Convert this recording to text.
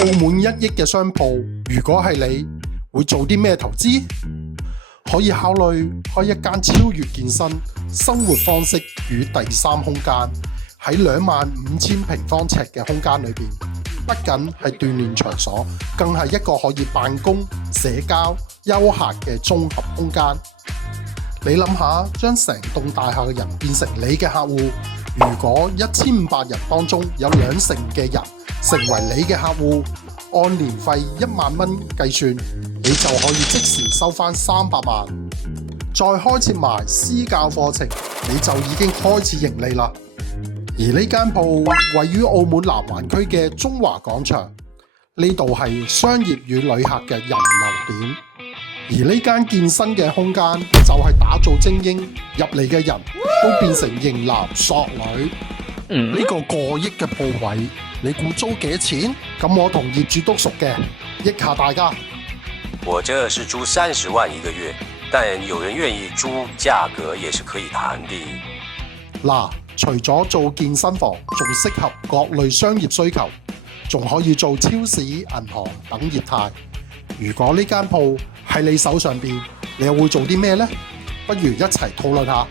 澳門1億嘅商鋪，如果係你，會做啲咩投資？可以考慮開一間超越健身生活方式與第三空間，喺25,000平方尺嘅空間裏邊，不僅係鍛鍊場所，更係一個可以辦公、社交、休閒嘅綜合空間。你諗下，將成棟大廈嘅人變成你嘅客戶，如果1500人當中有20%嘅人成為你嘅客戶，按年費1萬蚊計算，你就可以即時收返300萬，再開設埋私教課程，你就已經開始盈利啦。而呢間鋪位於澳門南灣區嘅中華廣場，呢度係商業與旅客嘅人流點。而呢間健身嘅空間就係打造精英，入嚟嘅人都變成型男索女。呢個過億嘅鋪位，你估租幾多錢？咁我同業主都熟嘅，益下大家。我這是租30萬一個月，但有人願意租，價格也是可以談的。嗱，除咗做健身房，仲適合各類商業需求，仲可以做超市、銀行等業態。如果呢間鋪喺你手上邊，你又會做啲咩呢？不如一齊討論下。